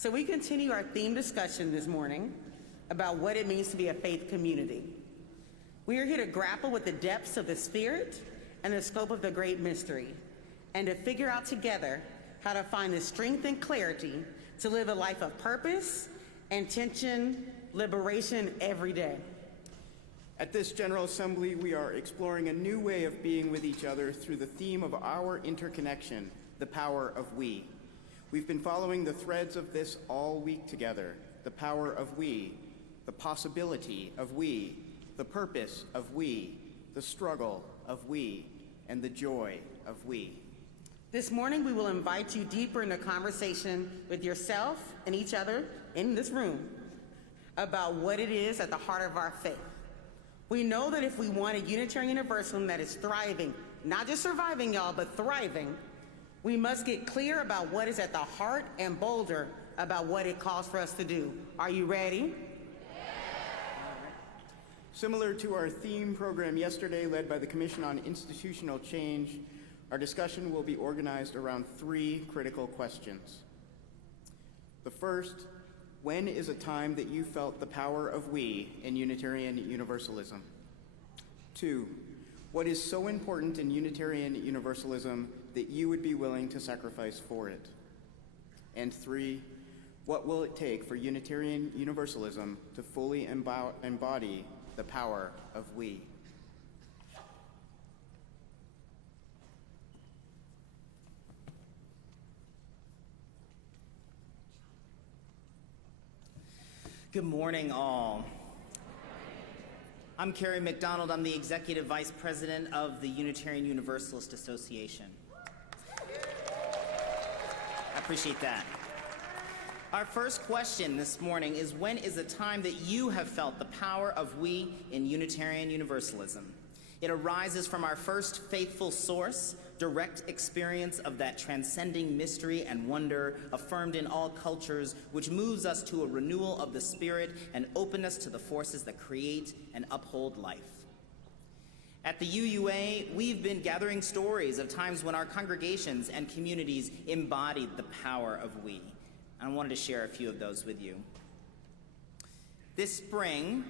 So we continue our theme discussion this morning about what it means to be a faith community. We are here to grapple with the depths of the Spirit and the scope of the great mystery, and to figure out together how to find the strength and clarity to live a life of purpose, intention, liberation every day. At this General Assembly, we are exploring a new way of being with each other through the theme of our interconnection, the power of we. We've been following the threads of this all week together: the power of we, the possibility of we, the purpose of we, the struggle of we, and the joy of we. This morning, we will invite you deeper into conversation with yourself and each other in this room about what it is at the heart of our faith. We know that if we want a Unitarian Universalism that is thriving, not just surviving, y'all, but thriving, we must get clear about what is at the heart and bolder about what it calls for us to do. Are you ready? Similar to our theme program yesterday, led by the Commission on Institutional Change, our discussion will be organized around three critical questions. The first, when is a time that you felt the power of we in Unitarian Universalism? 2, what is so important in Unitarian Universalism that you would be willing to sacrifice for it? And 3, what will it take for Unitarian Universalism to fully embody the power of we? Good morning, all. I'm Kerry McDonald. I'm the Executive Vice President of the Unitarian Universalist Association. I appreciate that. Our first question this morning is, when is a time that you have felt the power of we in Unitarian Universalism? It arises from our first faithful source, direct experience of that transcending mystery and wonder affirmed in all cultures, which moves us to a renewal of the spirit and openness to the forces that create and uphold life. At the UUA, we've been gathering stories of times when our congregations and communities embodied the power of we. I wanted to share a few of those with you. This spring,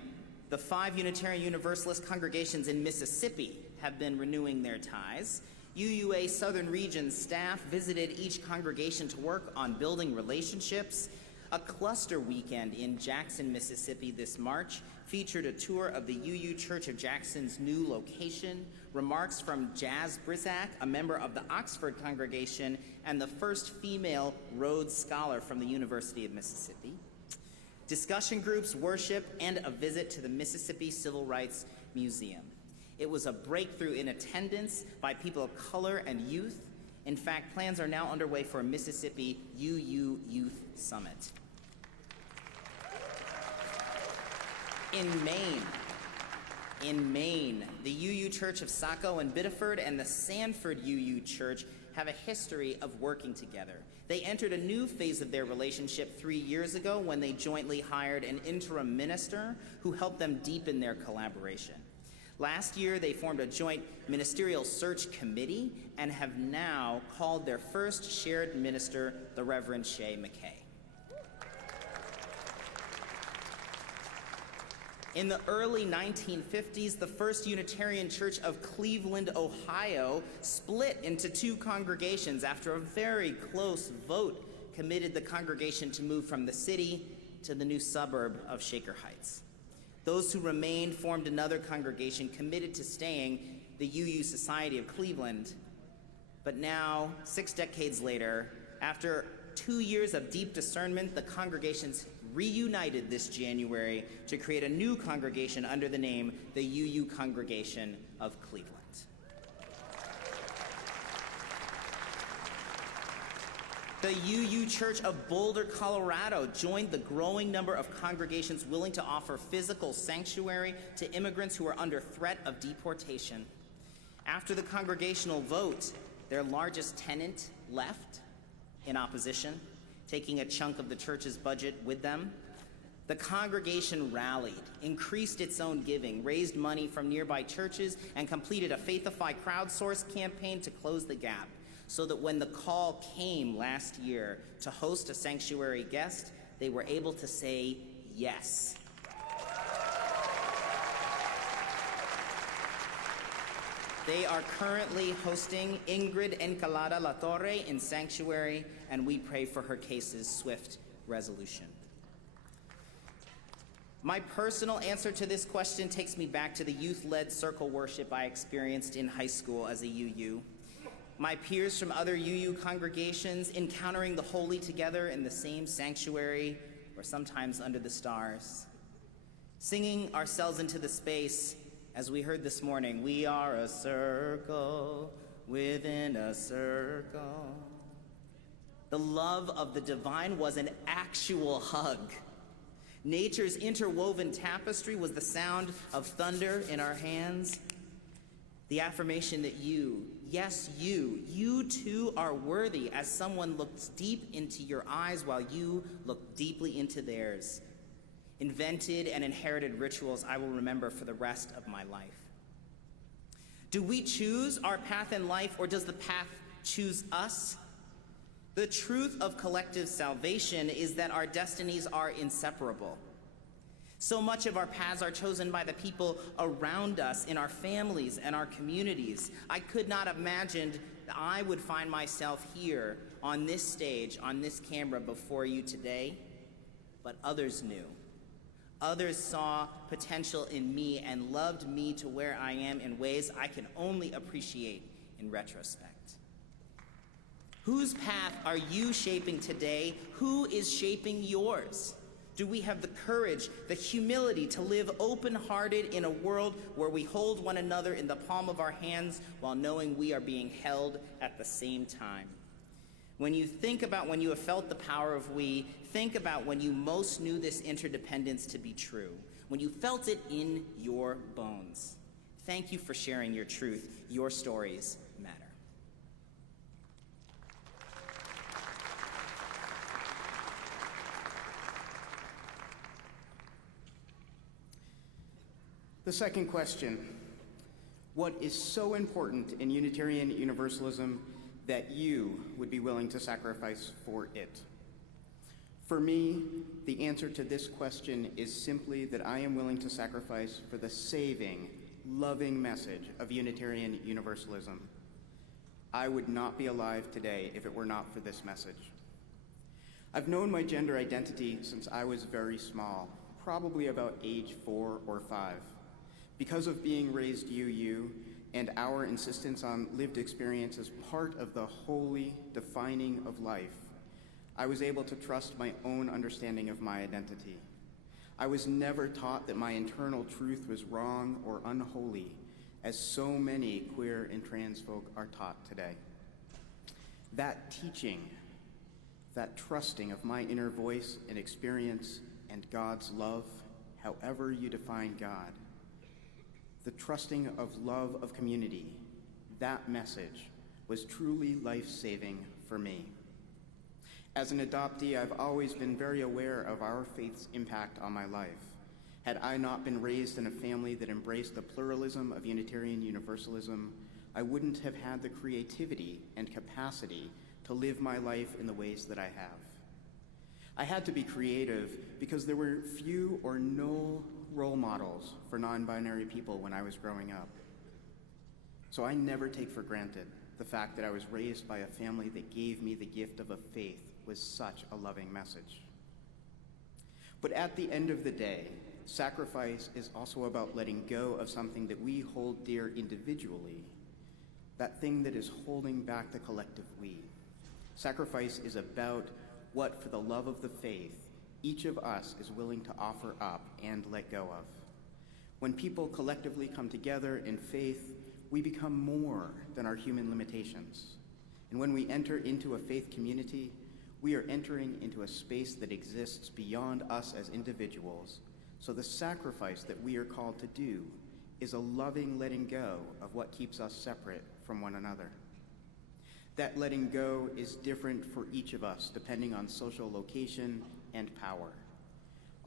the 5 Unitarian Universalist congregations in Mississippi have been renewing their ties. UUA Southern Region staff visited each congregation to work on building relationships. A cluster weekend in Jackson, Mississippi this March featured a tour of the UU Church of Jackson's new location, remarks from Jazz Brizak, a member of the Oxford congregation, and the first female Rhodes Scholar from the University of Mississippi. Discussion groups, worship, and a visit to the Mississippi Civil Rights Museum. It was a breakthrough in attendance by people of color and youth. In fact, plans are now underway for a Mississippi UU Youth Summit. In Maine, the UU Church of Saco and Biddeford and the Sanford UU Church have a history of working together. They entered a new phase of their relationship 3 years ago when they jointly hired an interim minister who helped them deepen their collaboration. Last year, they formed a joint ministerial search committee and have now called their first shared minister, the Reverend Shay McKay. In the early 1950s, the First Unitarian Church of Cleveland, Ohio, split into 2 congregations after a very close vote committed the congregation to move from the city to the new suburb of Shaker Heights. Those who remained formed another congregation committed to staying, the UU Society of Cleveland. But now, 6 decades later, after 2 years of deep discernment, the congregations reunited this January to create a new congregation under the name the UU Congregation of Cleveland. The UU Church of Boulder, Colorado joined the growing number of congregations willing to offer physical sanctuary to immigrants who are under threat of deportation. After the congregational vote, their largest tenant left in opposition, taking a chunk of the church's budget with them. The congregation rallied, increased its own giving, raised money from nearby churches, and completed a Faithify crowdsource campaign to close the gap. so that when the call came last year to host a sanctuary guest, they were able to say yes. They are currently hosting Ingrid Encalada La Torre in Sanctuary, and we pray for her case's swift resolution. My personal answer to this question takes me back to the youth-led circle worship I experienced in high school as a UU. My peers from other UU congregations encountering the holy together in the same sanctuary, or sometimes under the stars. Singing ourselves into the space, as we heard this morning, we are a circle within a circle. The love of the divine was an actual hug. Nature's interwoven tapestry was the sound of thunder in our hands. The affirmation that you, yes, you too are worthy as someone looks deep into your eyes while you look deeply into theirs. Invented and inherited rituals I will remember for the rest of my life. Do we choose our path in life, or does the path choose us? The truth of collective salvation is that our destinies are inseparable. So much of our paths are chosen by the people around us, in our families and our communities. I could not have imagined that I would find myself here on this stage, on this camera before you today, but others knew. Others saw potential in me and loved me to where I am in ways I can only appreciate in retrospect. Whose path are you shaping today? Who is shaping yours? Do we have the courage, the humility to live open-hearted in a world where we hold one another in the palm of our hands while knowing we are being held at the same time? When you think about when you have felt the power of we, think about when you most knew this interdependence to be true, when you felt it in your bones. Thank you for sharing your truth. Your stories matter. The second question: what is so important in Unitarian Universalism that you would be willing to sacrifice for it? For me, the answer to this question is simply that I am willing to sacrifice for the saving, loving message of Unitarian Universalism. I would not be alive today if it were not for this message. I've known my gender identity since I was very small, probably about age 4 or 5. Because of being raised UU and our insistence on lived experience as part of the holy defining of life, I was able to trust my own understanding of my identity. I was never taught that my internal truth was wrong or unholy, as so many queer and trans folk are taught today. That teaching, that trusting of my inner voice and experience and God's love, however you define God, the trusting of love of community, that message was truly life-saving for me. As an adoptee, I've always been very aware of our faith's impact on my life. Had I not been raised in a family that embraced the pluralism of Unitarian Universalism, I wouldn't have had the creativity and capacity to live my life in the ways that I have. I had to be creative because there were few or no role models for non-binary people when I was growing up. So I never take for granted the fact that I was raised by a family that gave me the gift of a faith with such a loving message. But at the end of the day, sacrifice is also about letting go of something that we hold dear individually, that thing that is holding back the collective we. Sacrifice is about what, for the love of the faith, each of us is willing to offer up and let go of. When people collectively come together in faith, we become more than our human limitations. And when we enter into a faith community, we are entering into a space that exists beyond us as individuals. So the sacrifice that we are called to do is a loving letting go of what keeps us separate from one another. That letting go is different for each of us, depending on social location and power.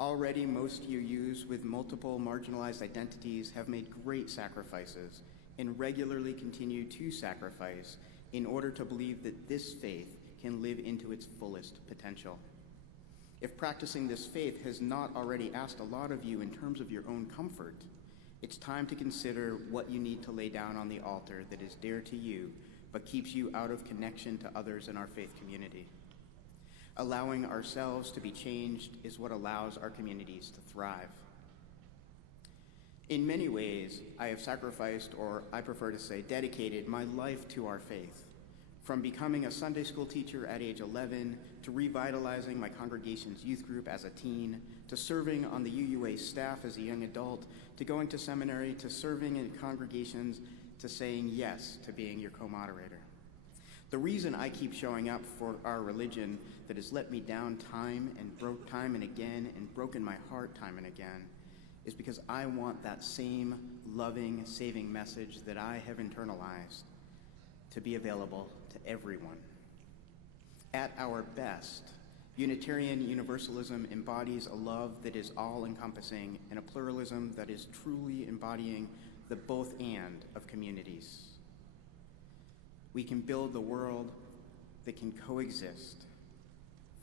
Already, most UUs with multiple marginalized identities have made great sacrifices and regularly continue to sacrifice in order to believe that this faith can live into its fullest potential. If practicing this faith has not already asked a lot of you in terms of your own comfort, it's time to consider what you need to lay down on the altar that is dear to you but keeps you out of connection to others in our faith community. Allowing ourselves to be changed is what allows our communities to thrive. In many ways, I have sacrificed, or I prefer to say dedicated, my life to our faith. From becoming a Sunday school teacher at age 11, to revitalizing my congregation's youth group as a teen, to serving on the UUA staff as a young adult, to going to seminary, to serving in congregations, to saying yes to being your co-moderator. The reason I keep showing up for our religion that has let me down time and again and broken my heart time and again is because I want that same loving, saving message that I have internalized to be available to everyone. At our best, Unitarian Universalism embodies a love that is all-encompassing and a pluralism that is truly embodying the both-and of communities. We can build the world that can coexist,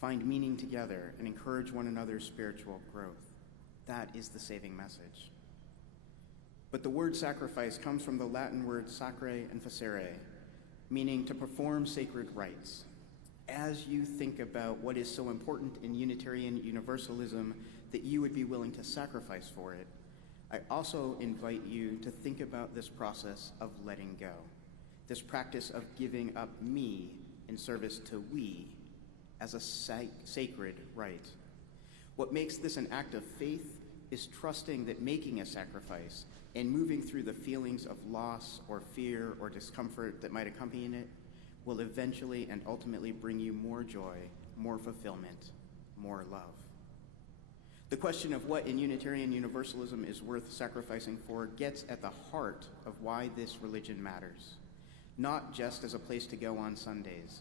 find meaning together, and encourage one another's spiritual growth. That is the saving message. But the word sacrifice comes from the Latin words sacre and facere, meaning to perform sacred rites. As you think about what is so important in Unitarian Universalism that you would be willing to sacrifice for it, I also invite you to think about this process of letting go, this practice of giving up me in service to we as a sacred rite. What makes this an act of faith is trusting that making a sacrifice and moving through the feelings of loss or fear or discomfort that might accompany it will eventually and ultimately bring you more joy, more fulfillment, more love. The question of what in Unitarian Universalism is worth sacrificing for gets at the heart of why this religion matters, not just as a place to go on Sundays,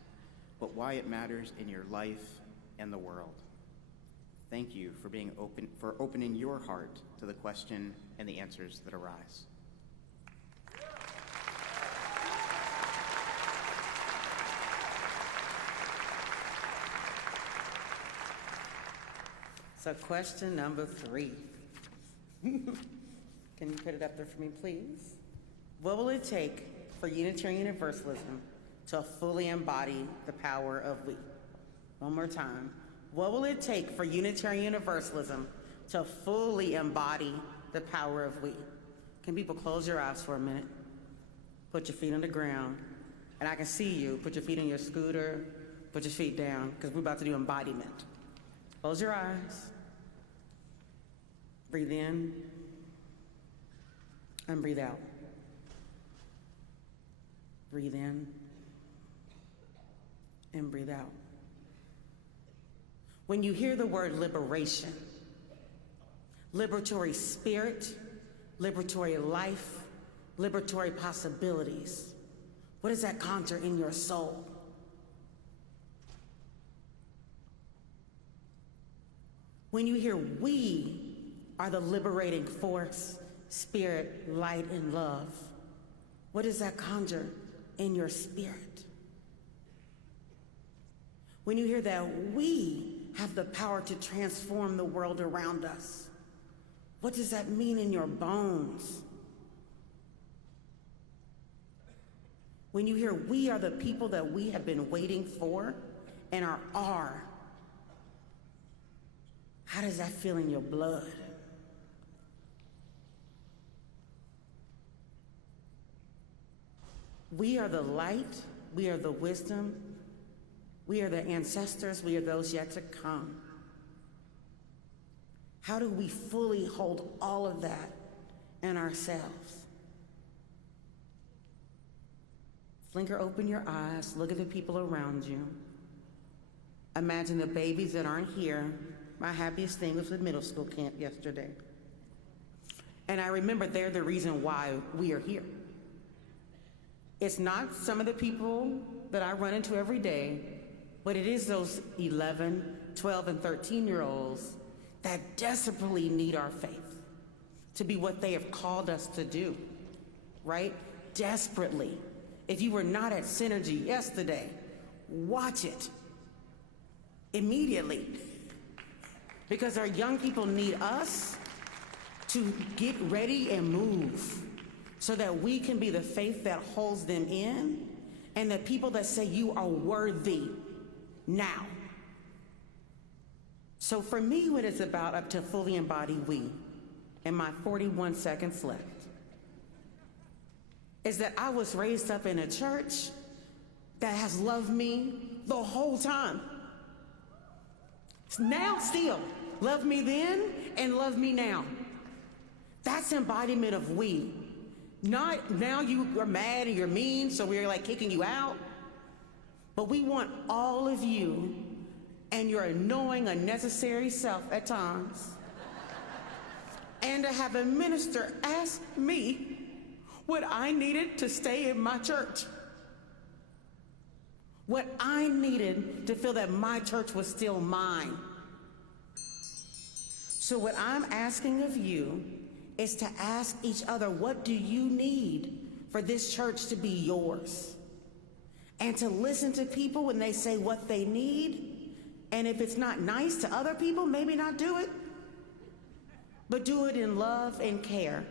but why it matters in your life and the world. Thank you for opening your heart to the question and the answers that arise. So question number 3. Can you put it up there for me, please? What will it take for Unitarian Universalism to fully embody the power of we? One more time. What will it take for Unitarian Universalism to fully embody the power of we? Can people close your eyes for a minute? Put your feet on the ground. And I can see you. Put your feet on your scooter. Put your feet down, because we're about to do embodiment. Close your eyes. Breathe in. And breathe out. Breathe in. And breathe out. When you hear the word liberation, liberatory spirit, liberatory life, liberatory possibilities, what does that conjure in your soul? When you hear we are the liberating force, spirit, light, and love, what does that conjure in your spirit? When you hear that we have the power to transform the world around us, what does that mean in your bones? When you hear we are the people that we have been waiting for and are, how does that feel in your blood? We are the light, we are the wisdom, we are the ancestors, we are those yet to come. How do we fully hold all of that in ourselves? Flinker, open your eyes, look at the people around you. Imagine the babies that aren't here. My happiest thing was at middle school camp yesterday. And I remember they're the reason why we are here. It's not some of the people that I run into every day, but it is those 11, 12, and 13-year-olds that desperately need our faith to be what they have called us to do, right? Desperately. If you were not at Synergy yesterday, watch it immediately. Because our young people need us to get ready and move so that we can be the faith that holds them in and the people that say you are worthy now. So for me, what it's about up to fully embody we, and my 41 seconds left, is that I was raised up in a church that has loved me the whole time. Now still, love me then and love me now. That's embodiment of we. Not now you are mad and you're mean, so we're like kicking you out. But we want all of you and your annoying, unnecessary self at times. And to have a minister ask me what I needed to stay in my church. What I needed to feel that my church was still mine. So what I'm asking of you is to ask each other, what do you need for this church to be yours? And to listen to people when they say what they need. And if it's not nice to other people, maybe not do it. But do it in love and care.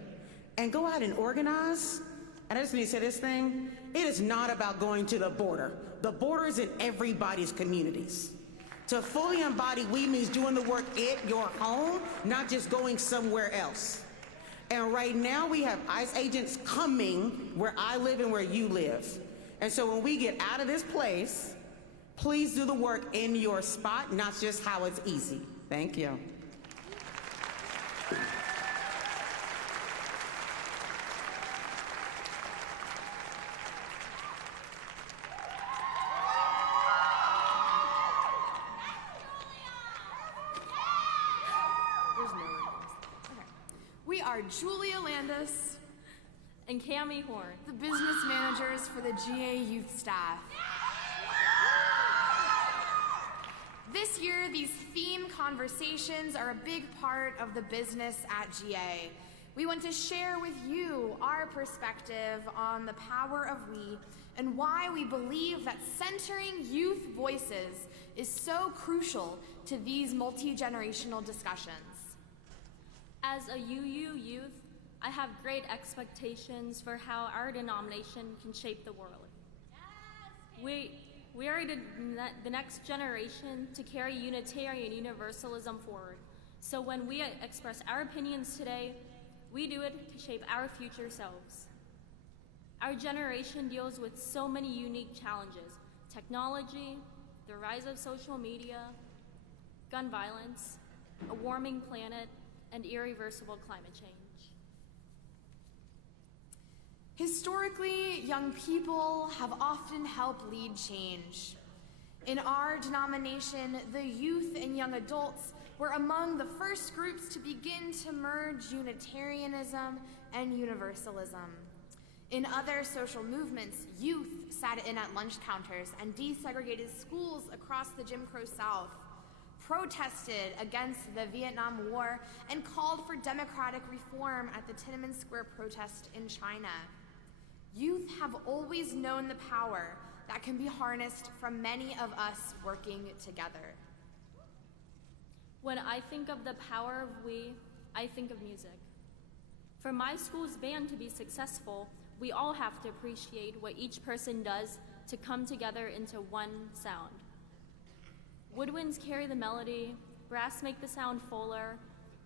And go out and organize. And I just need to say this thing. It is not about going to the border. The border is in everybody's communities. To fully embody we means doing the work at your home, not just going somewhere else. And right now we have ICE agents coming where I live and where you live. And so when we get out of this place, please do the work in your spot, not just how it's easy. Thank you. We are Julia Landis and Cami Horn, the business managers for the GA youth staff. This year, these theme conversations are a big part of the business at GA. We want to share with you our perspective on the power of we and why we believe that centering youth voices is so crucial to these multi-generational discussions. As a UU youth, I have great expectations for how our denomination can shape the world. We are the next generation to carry Unitarian Universalism forward. So when we express our opinions today, we do it to shape our future selves. Our generation deals with so many unique challenges: technology, the rise of social media, gun violence, a warming planet, and irreversible climate change. Historically, young people have often helped lead change. In our denomination, the youth and young adults were among the first groups to begin to merge Unitarianism and Universalism. In other social movements, youth sat in at lunch counters and desegregated schools across the Jim Crow South, protested against the Vietnam War, and called for democratic reform at the Tiananmen Square protest in China. Youth have always known the power that can be harnessed from many of us working together. When I think of the power of we, I think of music. For my school's band to be successful, we all have to appreciate what each person does to come together into one sound. Woodwinds carry the melody, brass make the sound fuller,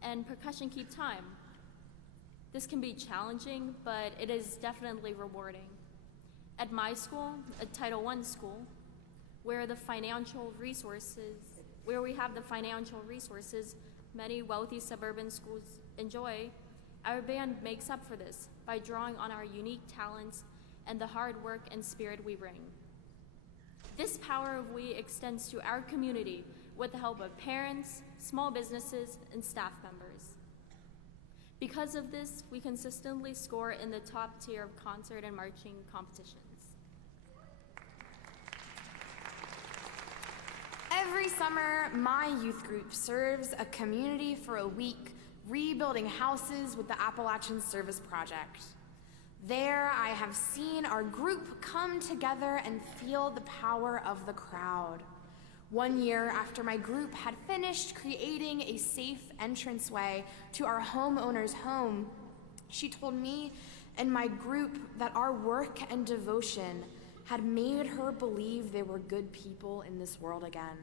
and percussion keep time. This can be challenging, but it is definitely rewarding. At my school, a Title I school, where we have the financial resources many wealthy suburban schools enjoy, our band makes up for this by drawing on our unique talents and the hard work and spirit we bring. This power of we extends to our community with the help of parents, small businesses, and staff members. Because of this, we consistently score in the top tier of concert and marching competitions. Every summer, my youth group serves a community for a week, rebuilding houses with the Appalachian Service Project. There I have seen our group come together and feel the power of the crowd. One year after my group had finished creating a safe entranceway to our homeowner's home, she told me and my group that our work and devotion had made her believe they were good people in this world again.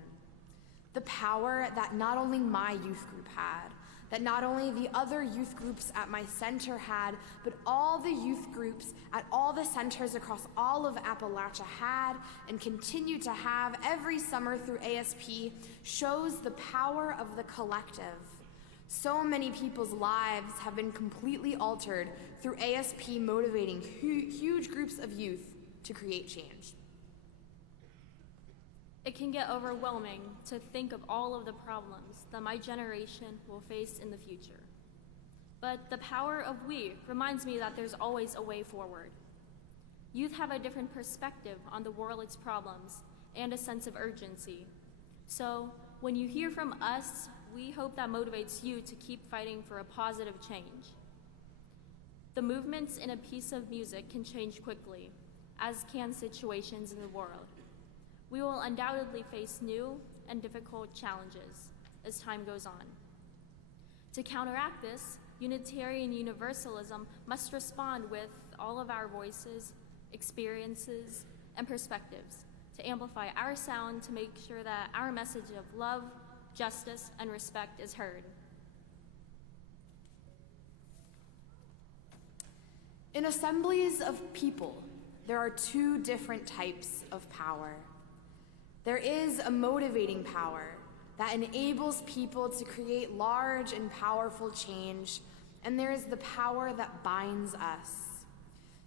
The power that not only my youth group had, that not only the other youth groups at my center had, but all the youth groups at all the centers across all of Appalachia had and continue to have every summer through ASP shows the power of the collective. So many people's lives have been completely altered through ASP motivating huge groups of youth to create change. It can get overwhelming to think of all of the problems that my generation will face in the future. But the power of we reminds me that there's always a way forward. Youth have a different perspective on the world's problems and a sense of urgency. So when you hear from us, we hope that motivates you to keep fighting for a positive change. The movements in a piece of music can change quickly, as can situations in the world. We will undoubtedly face new and difficult challenges as time goes on. To counteract this, Unitarian Universalism must respond with all of our voices, experiences, and perspectives to amplify our sound to make sure that our message of love, justice, and respect is heard. In assemblies of people, there are two different types of power. There is a motivating power that enables people to create large and powerful change, and there is the power that binds us.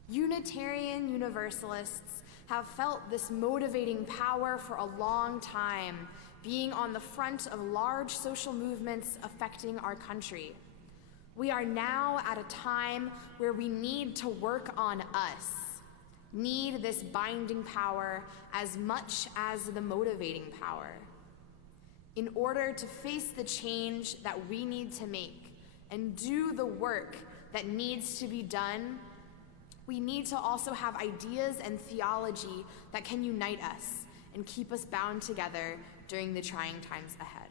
Unitarian Universalists have felt this motivating power for a long time, being on the front of large social movements affecting our country. We are now at a time where we need to work on us, need this binding power as much as the motivating power. In order to face the change that we need to make and do the work that needs to be done, we need to also have ideas and theology that can unite us and keep us bound together during the trying times ahead.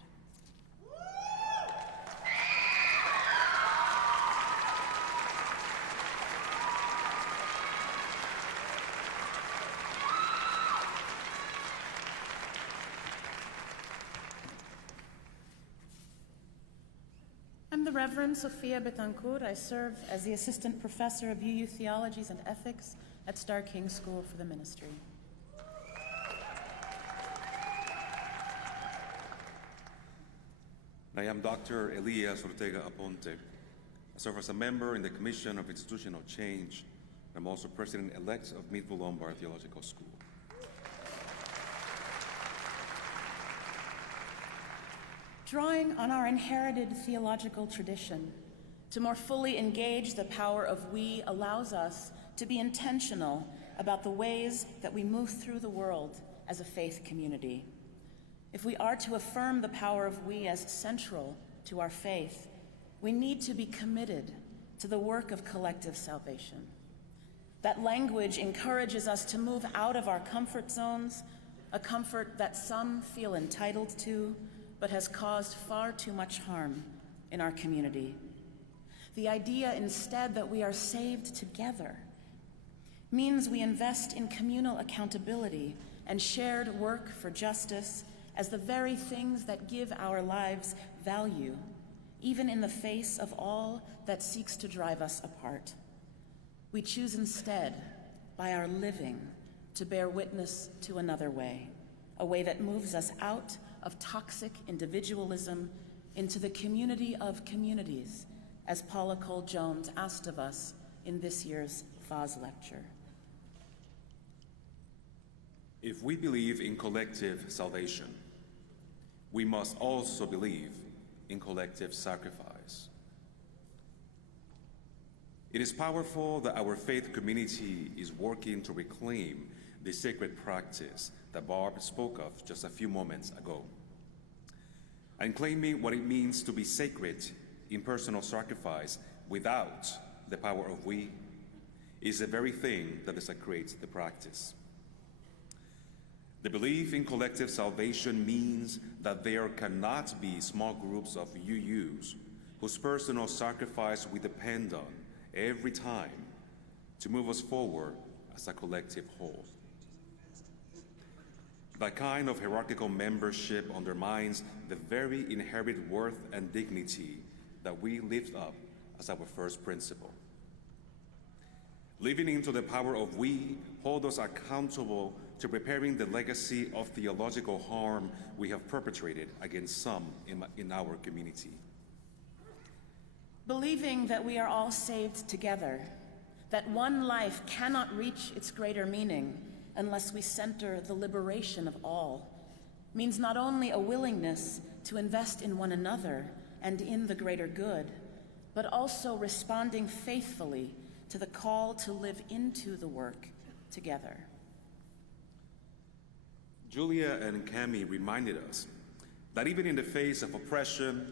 I'm the Reverend Sophia Betancourt. I serve as the Assistant Professor of UU Theologies and Ethics at Star King School for the Ministry. I am Dr. Elias Ortega Aponte. I serve as a member in the Commission of Institutional Change. I'm also President-elect of Meadville Lombard Theological School. Drawing on our inherited theological tradition, to more fully engage the power of we allows us to be intentional about the ways that we move through the world as a faith community. If we are to affirm the power of we as central to our faith, we need to be committed to the work of collective salvation. That language encourages us to move out of our comfort zones, a comfort that some feel entitled to, but has caused far too much harm in our community. The idea instead that we are saved together means we invest in communal accountability and shared work for justice as the very things that give our lives value, even in the face of all that seeks to drive us apart. We choose instead, by our living, to bear witness to another way, a way that moves us out of toxic individualism into the community of communities, as Paula Cole-Jones asked of us in this year's FOS lecture. If we believe in collective salvation, we must also believe in collective sacrifice. It is powerful that our faith community is working to reclaim the sacred practice that Barb spoke of just a few moments ago, and claiming what it means to be sacred in personal sacrifice without the power of we is the very thing that desecrates the practice. The belief in collective salvation means that there cannot be small groups of UUs whose personal sacrifice we depend on every time to move us forward as a collective whole. That kind of hierarchical membership undermines the very inherent worth and dignity that we lift up as our first principle. Living into the power of we hold us accountable to preparing the legacy of theological harm we have perpetrated against some in our community. Believing that we are all saved together, that one life cannot reach its greater meaning unless we center the liberation of all, means not only a willingness to invest in one another and in the greater good, but also responding faithfully to the call to live into the work together. Julia and Cami reminded us that even in the face of oppression,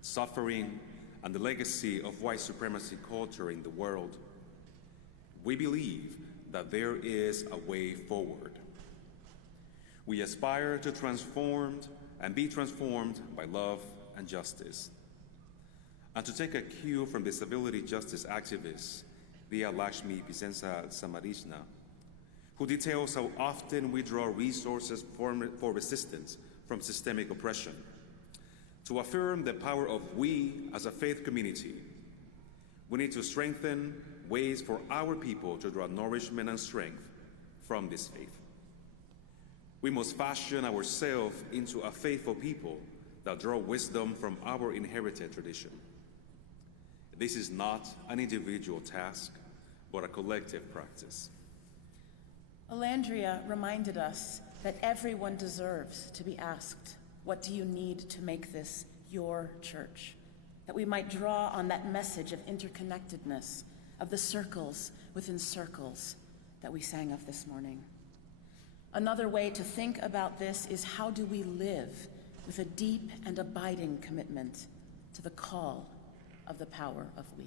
suffering, and the legacy of white supremacy culture in the world, we believe that there is a way forward. We aspire to transform and be transformed by love and justice. And to take a cue from disability justice activist Via Lakshmi Pisensa Samarishna, who details how often we draw resources for resistance from systemic oppression, to affirm the power of we as a faith community, we need to strengthen ways for our people to draw nourishment and strength from this faith. We must fashion ourselves into a faithful people that draw wisdom from our inherited tradition. This is not an individual task, but a collective practice. Alandria reminded us that everyone deserves to be asked, what do you need to make this your church? That we might draw on that message of interconnectedness, of the circles within circles that we sang of this morning. Another way to think about this is, how do we live with a deep and abiding commitment to the call of the power of we?